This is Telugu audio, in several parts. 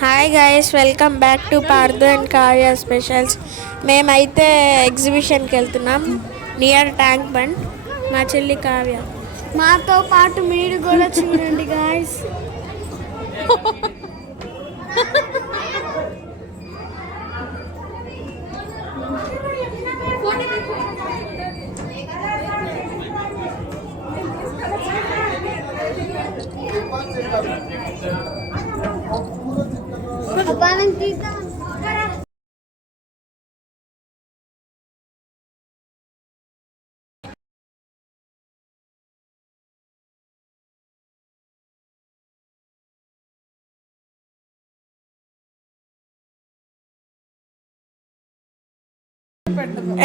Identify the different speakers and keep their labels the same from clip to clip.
Speaker 1: Hi guys welcome back to Pardhu and Kavya specials మేమైతే ఎగ్జిబిషన్కి వెళ్తున్నాం. నియర్ ట్యాంక్ బండ్ మా చెల్లి కావ్య.
Speaker 2: మాతో పాటు మీరు కూడా చూడండి గాయస్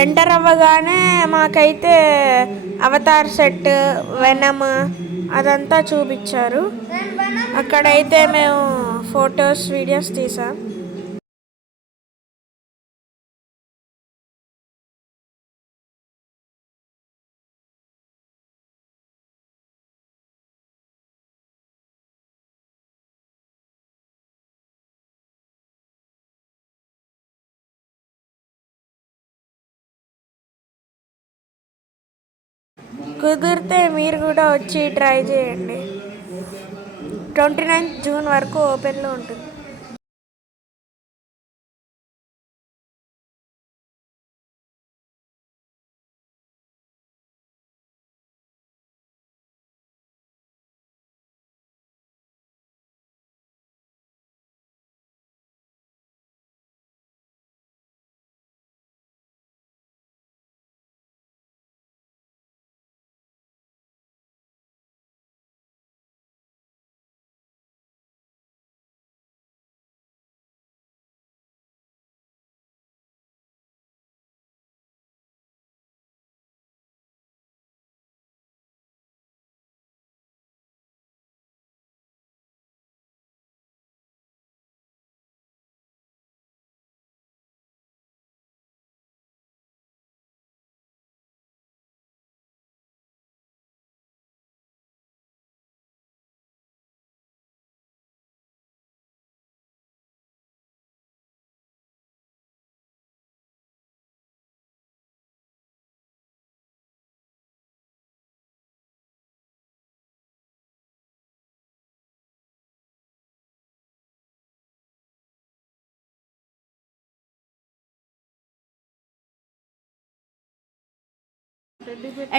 Speaker 1: ఎంటర్ అవ్వగానే మాకైతే అవతార్ సెట్ వెనమ్ అదంతా చూపించారు. అక్కడైతే మేము ఫొటోస్ వీడియోస్ తీసా. కుదిరితే మీరు కూడా వచ్చి ట్రై చేయండి. ట్వంటీ నైన్త్ జూన్ వరకు ఓపెన్లో ఉంటుంది.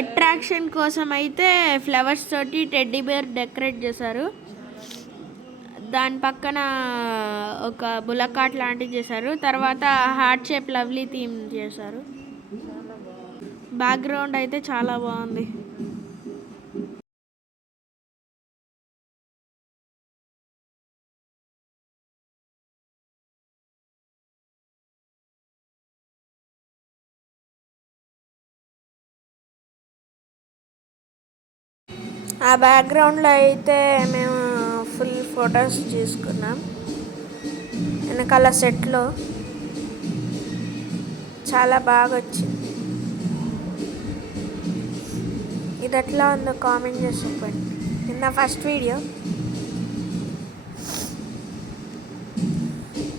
Speaker 1: అట్రాక్షన్ కోసం అయితే ఫ్లవర్స్ తోటి టెడ్డీ బేర్ డెకరేట్ చేశారు. దాని పక్కన ఒక బులకాట్ లాంటివి చేశారు. తర్వాత హార్ట్ షేప్ లవ్లీ థీమ్ చేశారు. బ్యాక్గ్రౌండ్ అయితే చాలా బాగుంది. ఆ బ్యాక్గ్రౌండ్లో అయితే మేము ఫుల్ ఫొటోస్ తీసుకున్నాం. వెనకాల సెట్లో చాలా బాగా వచ్చింది ఇది ఎట్లా ఉందో కామెంట్ చేసి చెప్పండి. నిన్న నా ఫస్ట్ వీడియో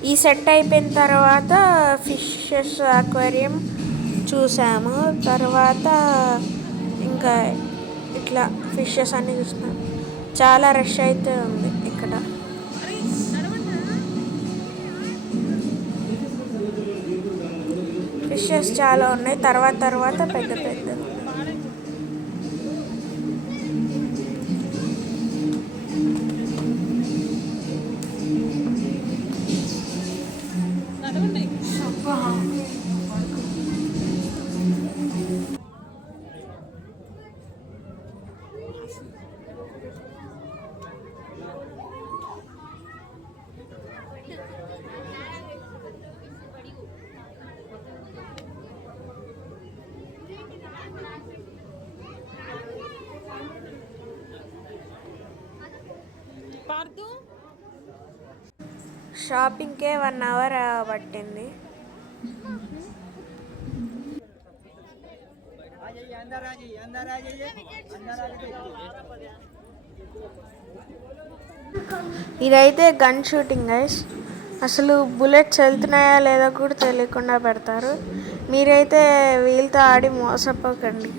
Speaker 1: ఈ సెట్ అయిపోయిన తర్వాత ఫిషెస్ అక్వేరియం చూసాము. తర్వాత ఇంకా ఇట్లా ఫిషెస్ అన్ని చూస్తున్నారు చాలా రష్ అయితే ఉంది ఇక్కడ. ఫిషెస్ చాలా ఉన్నాయి. తర్వాత తర్వాత పెద్ద పెద్ద. షాపింగ్కే వన్ అవర్ పట్టింది. ఇదైతే గన్ షూటింగ్ గైస్. అసలు బుల్లెట్స్ వెళ్తున్నాయా లేదో కూడా తెలియకుండా పెడతారు. మీరైతే వీళ్ళతో ఆడి మోసపోకండి.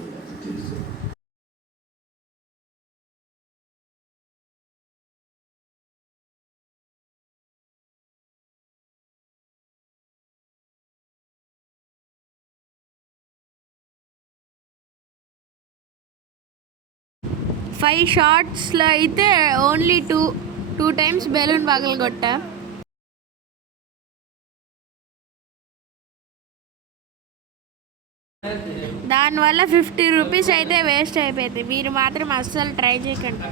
Speaker 1: ఫైవ్ షార్ట్స్లో అయితే only two two times balloon పగలు కొట్టా. దానివల్ల ఫిఫ్టీ రూపీస్ అయితే వేస్ట్ అయిపోయింది. మీరు మాత్రం అస్సలు ట్రై చేయకండి.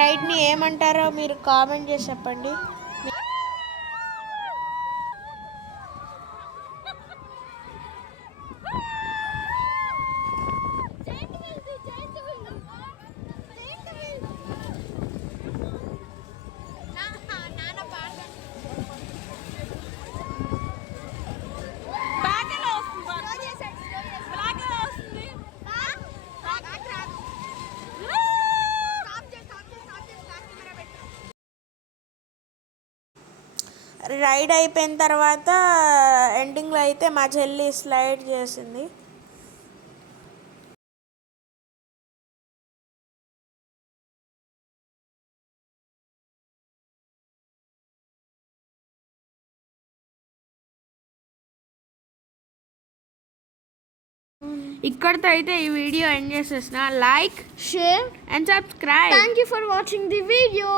Speaker 1: రైడ్ని ఏమంటారో మీరు కామెంట్ చేసి చెప్పండి. రైడ్ అయిపోయిన తర్వాత ఎండింగ్లో అయితే మా చెల్లి స్లైడ్ చేసింది ఇక్కడితో అయితే ఈ వీడియో ఎండ్ చేసేసిన like
Speaker 2: Share.
Speaker 1: And subscribe
Speaker 2: Thank you for watching the video.